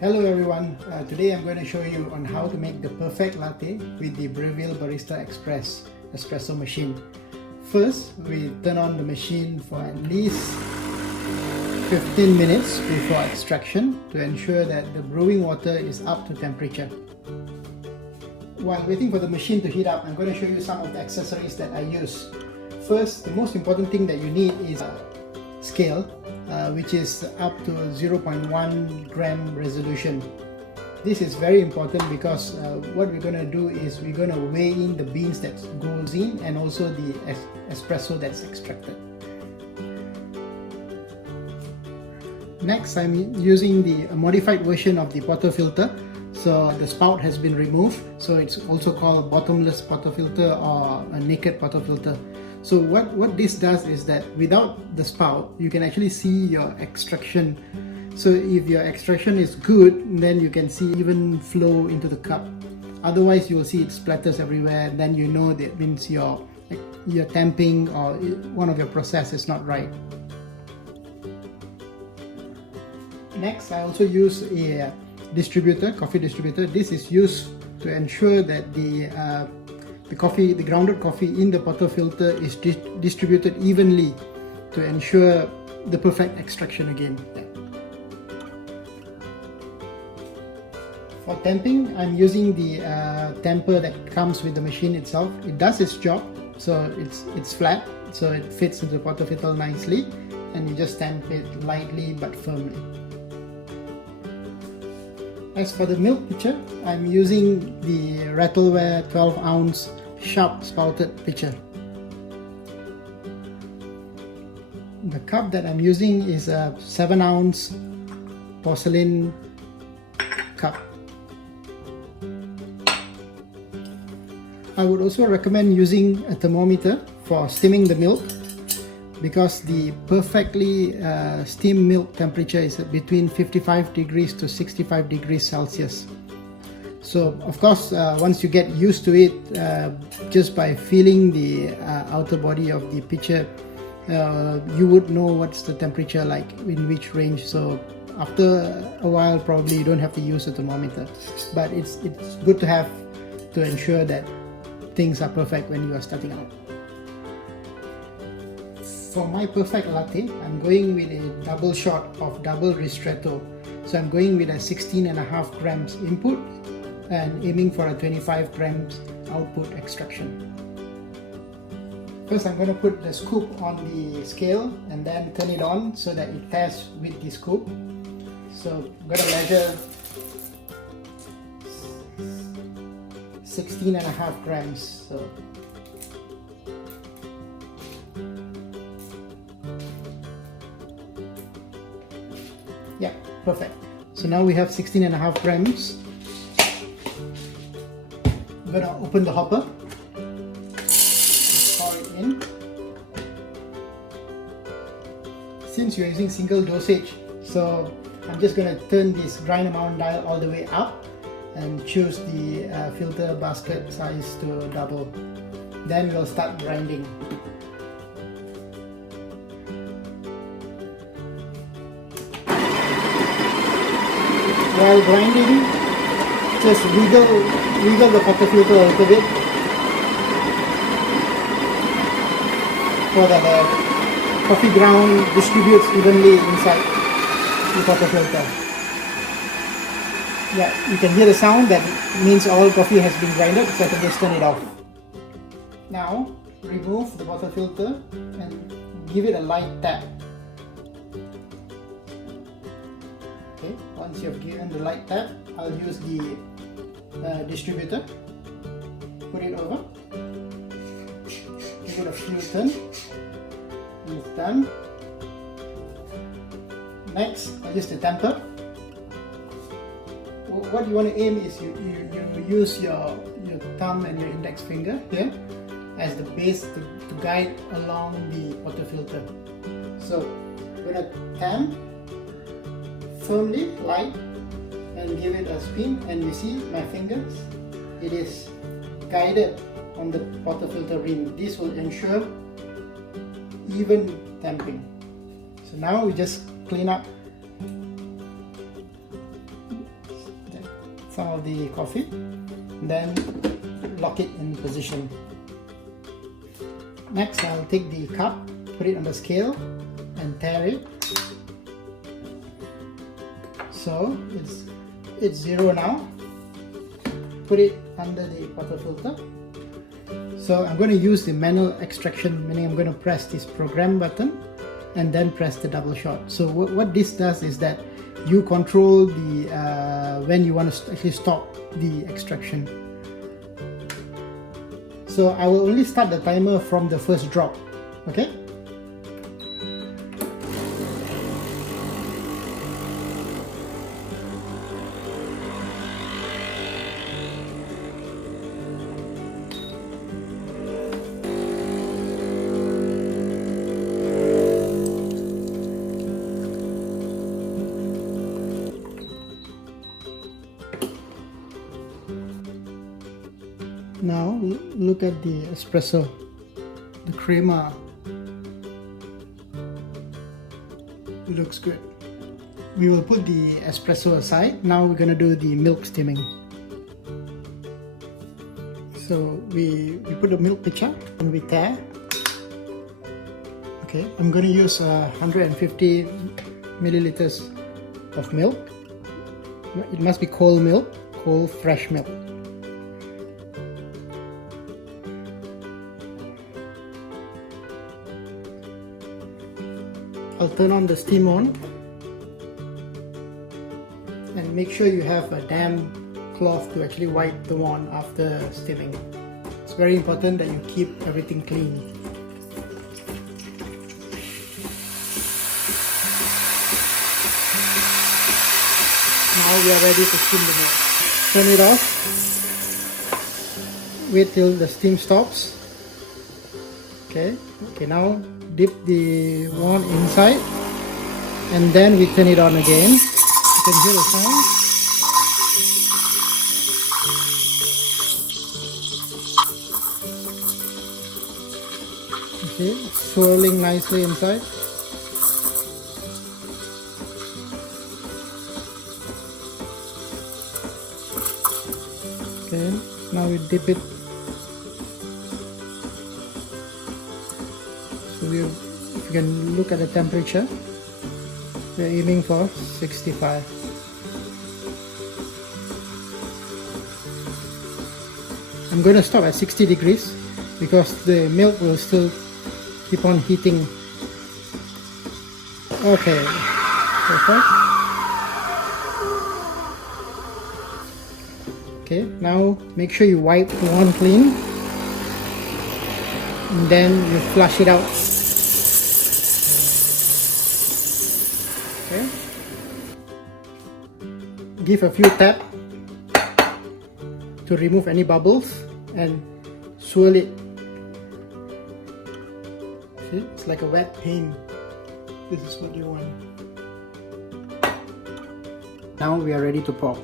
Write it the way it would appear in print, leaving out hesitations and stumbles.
Hello everyone, today I'm going to show you on how to make the perfect latte with the Breville Barista Express espresso machine. First, we turn on the machine for at least 15 minutes before extraction to ensure that the brewing water is up to temperature. While waiting for the machine to heat up, I'm going to show you some of the accessories that I use. First, the most important thing that you need is a scale, which is up to 0.1 gram resolution. This is very important because what we're going to do is we're going to weigh in the beans that goes in and also the espresso that's extracted. Next, I'm using the modified version of the portafilter. So the spout has been removed, so it's also called bottomless portafilter or a naked portafilter. So what this does is that without the spout, you can actually see your extraction. So if your extraction is good, then you can see even flow into the cup. Otherwise, you will see it splatters everywhere, and then you know that means your tamping or one of your process is not right. Next, I also use a distributor, coffee distributor. This is used to ensure that the grounded coffee in the portafilter is distributed evenly to ensure the perfect extraction again. For tamping, I'm using the tamper that comes with the machine itself. It does its job, so it's flat, so it fits into the portafilter nicely, and you just tamp it lightly but firmly. As for the milk pitcher, I'm using the Rattleware 12 ounce sharp spouted pitcher. The cup that I'm using is a 7 ounce porcelain cup. I would also recommend using a thermometer for steaming the milk, because the perfectly steamed milk temperature is between 55 degrees to 65 degrees Celsius. So of course, once you get used to it, just by feeling the outer body of the pitcher, you would know what's the temperature like, in which range. So after a while, probably you don't have to use a thermometer, but it's good to have to ensure that things are perfect when you are starting out. For my perfect latte, I'm going with a double shot of double ristretto. So I'm going with a 16.5 grams input and aiming for a 25 grams output extraction. First, I'm going to put the scoop on the scale and then turn it on so that it tests with the scoop. So I'm going to measure 16.5 grams. So yeah, perfect. So now we have 16.5 grams. I'm going to open the hopper, pour it in. Since you're using single dosage, so I'm just going to turn this grind amount dial all the way up and choose the filter basket size to double. Then we'll start grinding. While grinding, just wiggle the portafilter a little bit so that the coffee ground distributes evenly inside the portafilter. Yeah, you can hear the sound. That means all coffee has been grinded, so I can just turn it off. Now, remove the portafilter and give it a light tap. Okay, once you have given the light tap, I'll use the distributor, put it over, give it a few turns, and it's done. Next, I'll use the tamper. What you want to aim is you use your thumb and your index finger here as the base to guide along the portafilter. So I'm going to tamp firmly, light, and give it a spin, and you see my fingers, it is guided on the portafilter rim. This will ensure even tamping. So now we just clean up some of the coffee, then lock it in position. Next, I'll take the cup, put it on the scale and tare it. So it's 0 now. Put it under the portafilter. So I'm going to use the manual extraction, meaning I'm going to press this program button and then press the double shot. So what this does is that you control the when you want to actually stop the extraction. So I will only start the timer from the first drop. Okay? Now look at the espresso, the crema looks good. We will put the espresso aside. Now we're going to do the milk steaming. So we put the milk pitcher and we tare. Okay, I'm going to use 150 milliliters of milk. It must be cold milk, cold fresh milk. I'll turn on the steam on and make sure you have a damp cloth to actually wipe the wand after steaming. It's very important that you keep everything clean. Now we are ready to steam the milk. Turn it off. Wait till the steam stops. Okay, now dip the wand inside and then we turn it on again. You can hear the sound. Okay, swirling nicely inside. Okay, now we dip it. So if you can look at the temperature, we're aiming for 65. I'm going to stop at 60 degrees because the milk will still keep on heating. Okay, perfect. Okay, now make sure you wipe the wand clean and then you flush it out. Okay. Give a few taps to remove any bubbles and swirl it. See, it's like a wet paint. This is what you want. Now we are ready to pour.